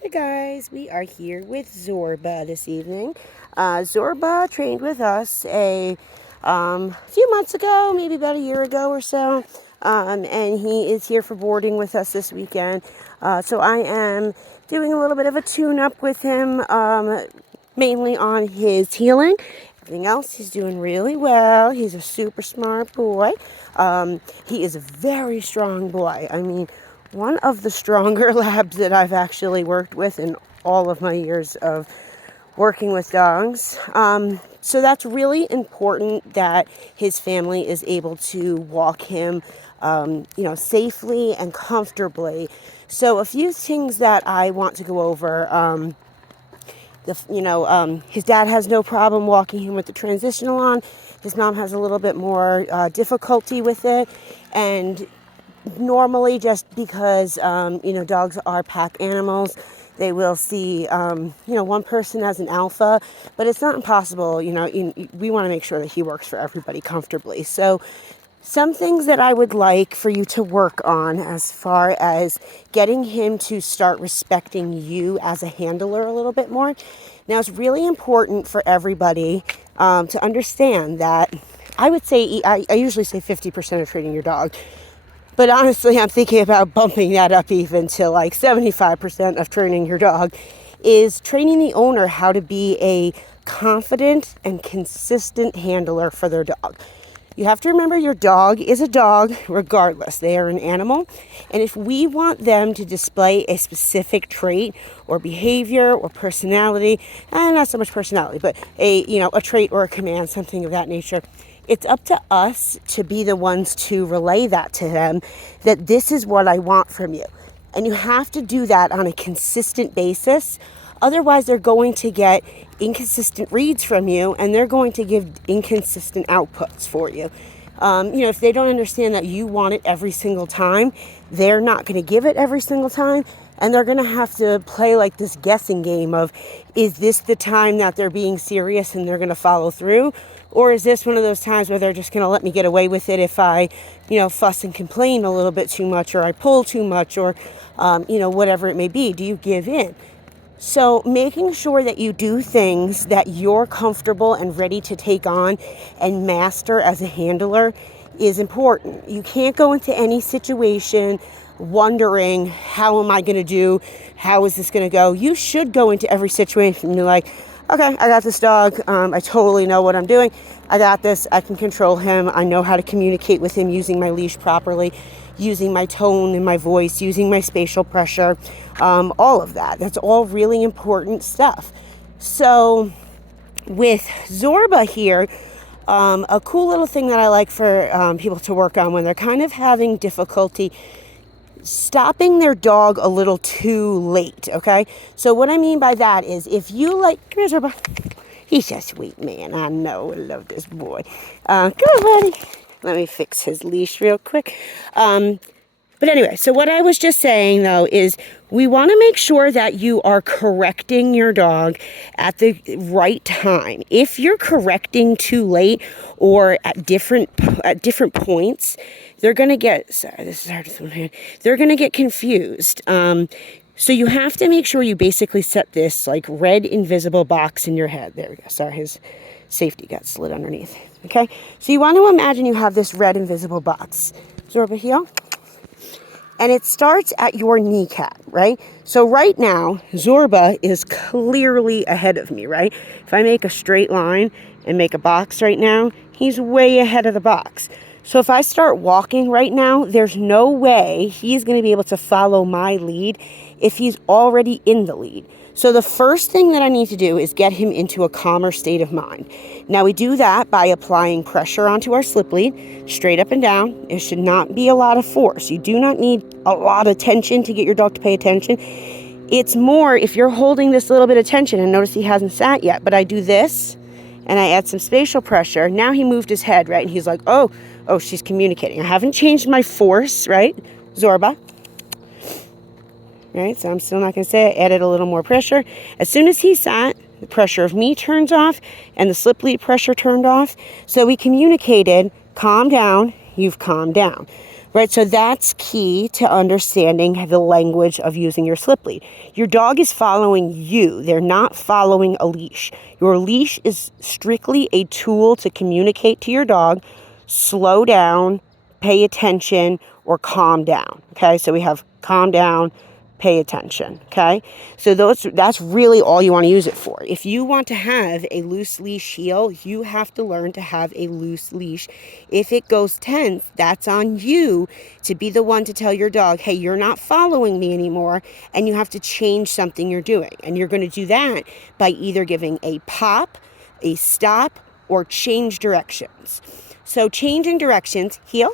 Hey guys, we are here with Zorba this evening. Zorba trained with us a few months ago, maybe about a year ago or so, and he is here for boarding with us this weekend. So I am doing a little bit of a tune-up with him, mainly on his healing. Everything else, he's doing really well. He's a super smart boy. He is a very strong boy. I mean, one of the stronger labs that I've actually worked with in all of my years of working with dogs. So that's really important that his family is able to walk him, safely and comfortably. So a few things that I want to go over. His dad has no problem walking him with the transitional on. His mom has a little bit more difficulty with it, and normally, just because dogs are pack animals, they will see one person as an alpha, but it's not impossible. We want to make sure that he works for everybody comfortably. So some things that I would like for you to work on as far as getting him to start respecting you as a handler a little bit more. Now, it's really important for everybody to understand that I would say, I usually say 50% of training your dog. But honestly, I'm thinking about bumping that up even to like 75% of training your dog is training the owner how to be a confident and consistent handler for their dog. You have to remember your dog is a dog regardless. They are an animal. And if we want them to display a specific trait or behavior or personality, not so much personality, but a trait or a command, something of that nature, it's up to us to be the ones to relay that to them, that this is what I want from you. And you have to do that on a consistent basis. Otherwise, they're going to get inconsistent reads from you, and they're going to give inconsistent outputs for you. If they don't understand that you want it every single time, they're not going to give it every single time. And they're going to have to play like this guessing game of, is this the time that they're being serious and they're going to follow through? Or is this one of those times where they're just going to let me get away with it if I, fuss and complain a little bit too much, or I pull too much, or, whatever it may be? Do you give in? So making sure that you do things that you're comfortable and ready to take on and master as a handler is important. You can't go into any situation wondering, how am I going to do? How is this going to go? You should go into every situation and you're like, okay, I got this dog. I totally know what I'm doing. I got this. I can control him. I know how to communicate with him using my leash properly, using my tone in my voice, using my spatial pressure, all of that. That's all really important stuff. So with Zorba here, a cool little thing that I like for people to work on when they're kind of having difficulty stopping their dog a little too late, okay? So what I mean by that is, if you come here, Zorba. He's a sweet man. I know. I love this boy. Come on, buddy. Let me fix his leash real quick. But anyway, so what I was just saying, though, is we want to make sure that you are correcting your dog at the right time. If you're correcting too late or at different points, they're going to get, sorry, this is hard to hand. They're going to get confused. So you have to make sure you basically set this like red invisible box in your head. There we go. Sorry, his safety got slid underneath. Okay, so you want to imagine you have this red invisible box. Zorba, heel. And it starts at your kneecap, right? So right now, Zorba is clearly ahead of me, right? If I make a straight line and make a box right now, he's way ahead of the box. So if I start walking right now, there's no way he's going to be able to follow my lead if he's already in the lead. So the first thing that I need to do is get him into a calmer state of mind. Now we do that by applying pressure onto our slip lead, straight up and down. It should not be a lot of force. You do not need a lot of tension to get your dog to pay attention. It's more if you're holding this little bit of tension, and notice he hasn't sat yet, but I do this and I add some spatial pressure. Now he moved his head, right? And he's like, oh, she's communicating. I haven't changed my force, right? Zorba. Right, so I'm still not going to say I added a little more pressure. As soon as he sat, the pressure of me turns off and the slip lead pressure turned off. So we communicated, calm down, you've calmed down. right? So that's key to understanding the language of using your slip lead. Your dog is following you. They're not following a leash. Your leash is strictly a tool to communicate to your dog, slow down, pay attention, or calm down. Okay, so we have calm down, pay attention. Okay, so that's really all you want to use it for. If you want to have a loose leash heel, you have to learn to have a loose leash. If it goes tense, that's on you to be the one to tell your dog, hey, you're not following me anymore, and you have to change something you're doing. And you're going to do that by either giving a pop, a stop, or change directions. So changing directions, heel,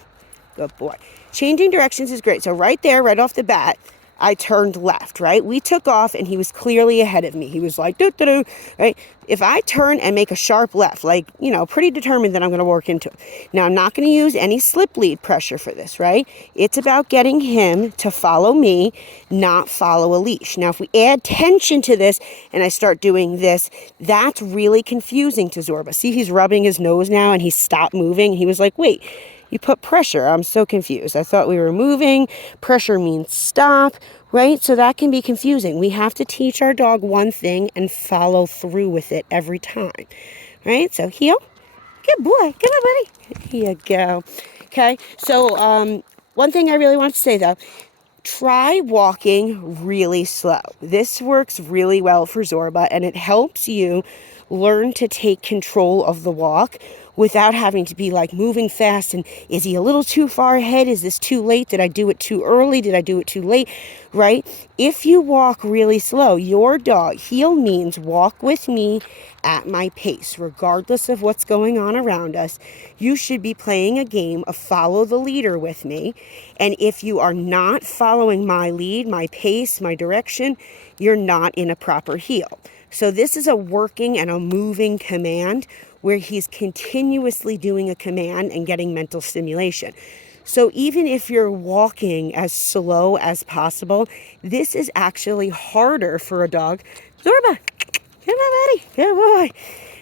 good boy. Changing directions is great. So right there, right off the bat, I turned left, right? We took off and he was clearly ahead of me. He was like, doo-doo-doo, right? If I turn and make a sharp left, like, pretty determined that I'm going to work into it. Now, I'm not going to use any slip lead pressure for this, right? It's about getting him to follow me, not follow a leash. Now, if we add tension to this and I start doing this, that's really confusing to Zorba. See, he's rubbing his nose now and he stopped moving. He was like, wait. You put pressure. I'm so confused. I thought we were moving. Pressure means stop, right? So that can be confusing. We have to teach our dog one thing and follow through with it every time, right? So heel. Good boy. Come on, buddy. Here you go. Okay. So one thing I really want to say, though, try walking really slow. This works really well for Zorba, and it helps you learn to take control of the walk without having to be like moving fast. And is he a little too far ahead? Is this too late? Did I do it too early? Did I do it too late? Right? If you walk really slow, your dog, heel means walk with me at my pace, regardless of what's going on around us. You should be playing a game of follow the leader with me. And if you are not following my lead, my pace, my direction, you're not in a proper heel. So this is a working and a moving command where he's continuously doing a command and getting mental stimulation. So even if you're walking as slow as possible, this is actually harder for a dog. Zorba, come on, buddy. Good boy.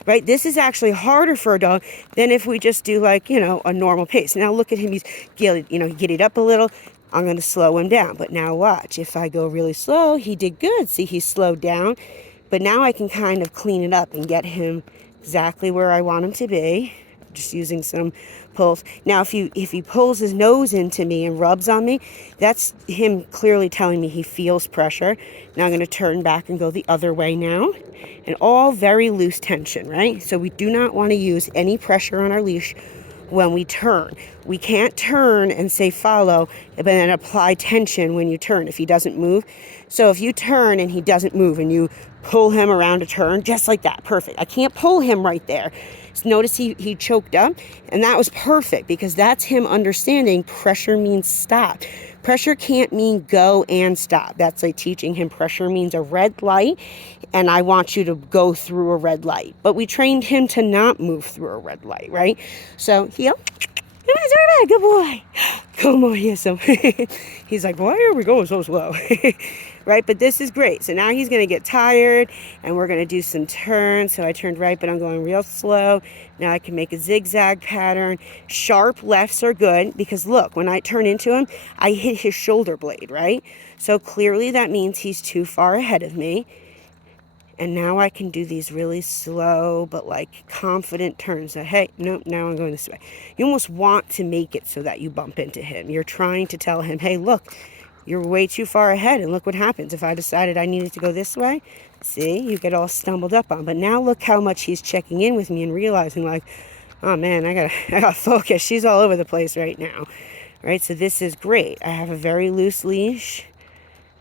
Right? This is actually harder for a dog than if we just do like, a normal pace. Now look at him. He's giddied up a little. I'm going to slow him down. But now watch. If I go really slow, he did good. See, he slowed down. But now I can kind of clean it up and get him exactly where I want him to be. Just using some pulls. Now, if he pulls his nose into me and rubs on me, that's him clearly telling me he feels pressure. Now I'm going to turn back and go the other way now. And all very loose tension, right? So we do not want to use any pressure on our leash when we turn. We can't turn and say follow, but then apply tension when you turn if he doesn't move. So if you turn and he doesn't move and you pull him around a turn, just like that, perfect. I can't pull him right there. So notice he choked up, and that was perfect because that's him understanding pressure means stop. Pressure can't mean go and stop. That's like teaching him pressure means a red light, and I want you to go through a red light. But we trained him to not move through a red light, right? So heel. Come on, Zorba, good boy. Come on, yes. So he's like, why are we going so slow? Right? But this is great. So now he's going to get tired, and we're going to do some turns. So I turned right, but I'm going real slow. Now I can make a zigzag pattern. Sharp lefts are good because look, when I turn into him, I hit his shoulder blade, right? So clearly that means he's too far ahead of me. And now I can do these really slow but like confident turns. So, hey, nope, now I'm going this way. You almost want to make it so that you bump into him. You're trying to tell him, hey, look, you're way too far ahead. And look what happens. If I decided I needed to go this way, see, you get all stumbled up on. But now look how much he's checking in with me and realizing like, oh man, I gotta focus. She's all over the place right now. Right? So this is great. I have a very loose leash.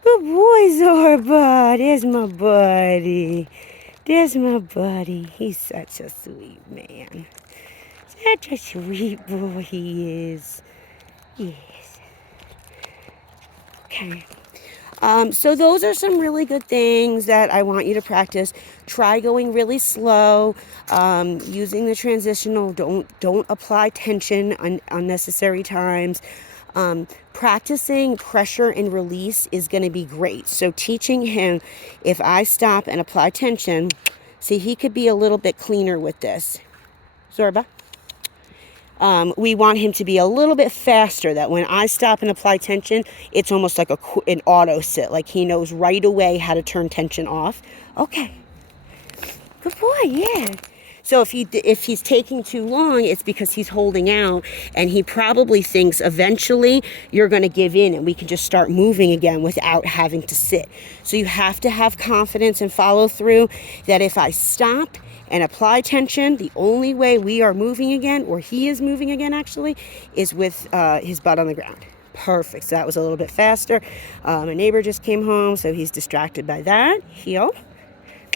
Good boy, Zorba. There's my buddy. There's my buddy. He's such a sweet man. Such a sweet boy he is. Yes. Okay. So those are some really good things that I want you to practice. Try going really slow, using the transitional. Don't apply tension unnecessary times. Practicing pressure and release is going to be great. So teaching him, if I stop and apply tension, see, he could be a little bit cleaner with this. Zorba. we want him to be a little bit faster, that when I stop and apply tension, it's almost like an auto sit, like he knows right away how to turn tension off. Okay, good boy, yeah. So if he's taking too long, it's because he's holding out, and he probably thinks eventually you're going to give in and we can just start moving again without having to sit. So you have to have confidence and follow through that if I stop and apply tension, the only way we are moving again, or he is moving again actually, is with his butt on the ground. Perfect. So that was a little bit faster. My neighbor just came home, so he's distracted by that. Heel.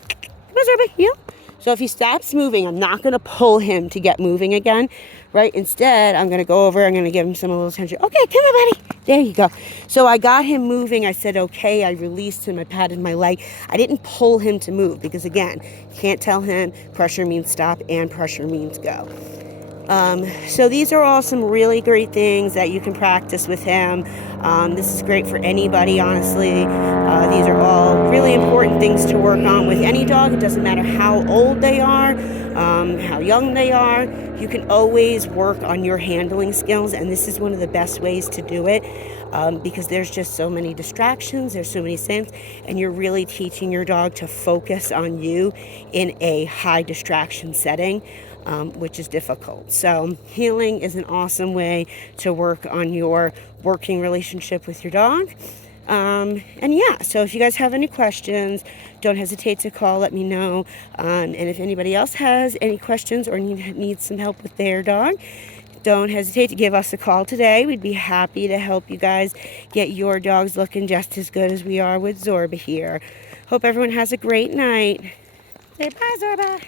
Come on, Zorba. Heel. So if he stops moving, I'm not going to pull him to get moving again, right? Instead, I'm going to go over, I'm going to give him some a little tension. Okay, come on, buddy. There you go. So I got him moving. I said, okay. I released him. I patted my leg. I didn't pull him to move because, again, you can't tell him pressure means stop and pressure means go. So these are all some really great things that you can practice with him. This is great for anybody, honestly. These are all really important things to work on with any dog. It doesn't matter how old they are, how young they are. You can always work on your handling skills, and this is one of the best ways to do it because there's just so many distractions, there's so many things, and you're really teaching your dog to focus on you in a high distraction setting. Which is difficult. So healing is an awesome way to work on your working relationship with your dog. And yeah, so if you guys have any questions, don't hesitate to call, let me know. And if anybody else has any questions or needs some help with their dog, don't hesitate to give us a call today. We'd be happy to help you guys get your dogs looking just as good as we are with Zorba here. Hope everyone has a great night. Say bye, Zorba.